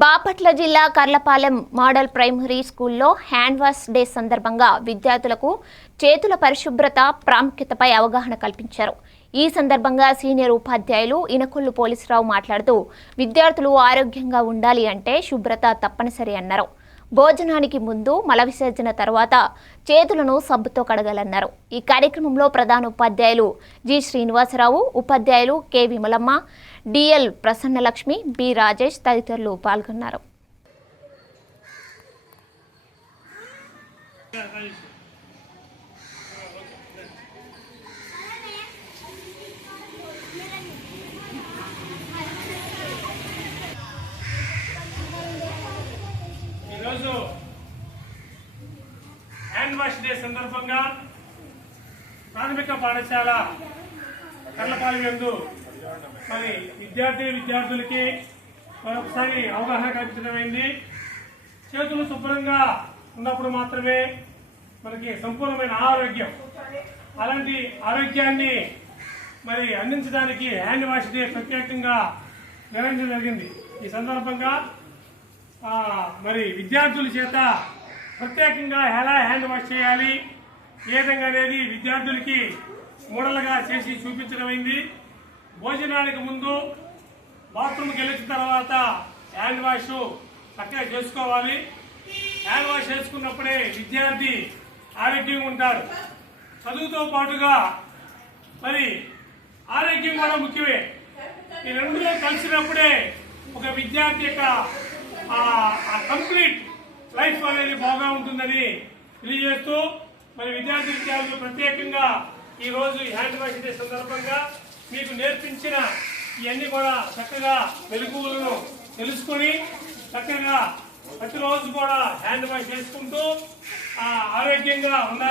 బాపట్ల జిల్లా Karlapalem model primary స్కూల్లో hand wash day సందర్భంగా విద్యార్థులకు చేతుల పరిశుభ్రత ప్రాముఖ్యతపై అవగాహన కల్పించారు. ఈ సందర్భంగా సీనియర్ ఉపాధ్యాయులు ఇనకొల్లు పోలీసురావు మాట్లాడుతూ విద్యార్థులు ఆరోగ్యంగా ఉండాలి అంటే శుభ్రత తప్పనిసరి అన్నారు. భోజనానికి ముందు మల విసర్జన తర్వాత చేతులను సబ్బుతో కడగాలన్నారు. ఈ కార్యక్రమంలో ప్రధాన ఉపాధ్యాయులు జి శ్రీనివాసరావు, ఉపాధ్యాయులు K Vimalamma, DL Prasannalakshmi, B Rajesh తదితరులు పాల్గొన్నారు. ఈరోజు హ్యాండ్ వాష్ డే సందర్భంగా ప్రాథమిక పాఠశాల కర్లపాలెం యందు మరి విద్యార్థులకి మరొకసారి అవగాహన కల్పించడమైంది. చేతులు శుభ్రంగా ఉన్నప్పుడు మాత్రమే మనకి సంపూర్ణమైన ఆరోగ్యం. అలాంటి ఆరోగ్యాన్ని మరి అందించడానికి హ్యాండ్ వాష్ డే ప్రత్యేకంగా నిర్వహించడం జరిగింది. ఈ సందర్భంగా మరి విద్యార్థుల చేత ప్రత్యేకంగా ఎలా హ్యాండ్ వాష్ చేయాలి, ఏ విధంగా అనేది విద్యార్థులకి మోడల్గా చేసి చూపించడమైంది. భోజనానికి ముందు బాత్రూమ్కి వెళ్ళిన తర్వాత హ్యాండ్ వాష్ చక్కగా చేసుకోవాలి. హ్యాండ్ వాష్ చేసుకున్నప్పుడే విద్యార్థి ఆరోగ్యంగా ఉంటారు. చదువుతో పాటుగా మరి ఆరోగ్యం కూడా ముఖ్యమే. ఈ రెండులో కలిసినప్పుడే ఒక విద్యార్థి యొక్క కంప్లీట్ లైఫ్ అనేది బాగా ఉంటుందని తెలియజేస్తూ మరి విద్యార్థులు ప్రత్యేకంగా ఈరోజు హ్యాండ్ వాష్ డే సందర్భంగా మీకు నేర్పించిన ఇవన్నీ కూడా చక్కగా మెలకువలను తెలుసుకొని చక్కగా ప్రతిరోజు కూడా హ్యాండ్ వాష్ చేసుకుంటూ ఆరోగ్యంగా ఉండాలి.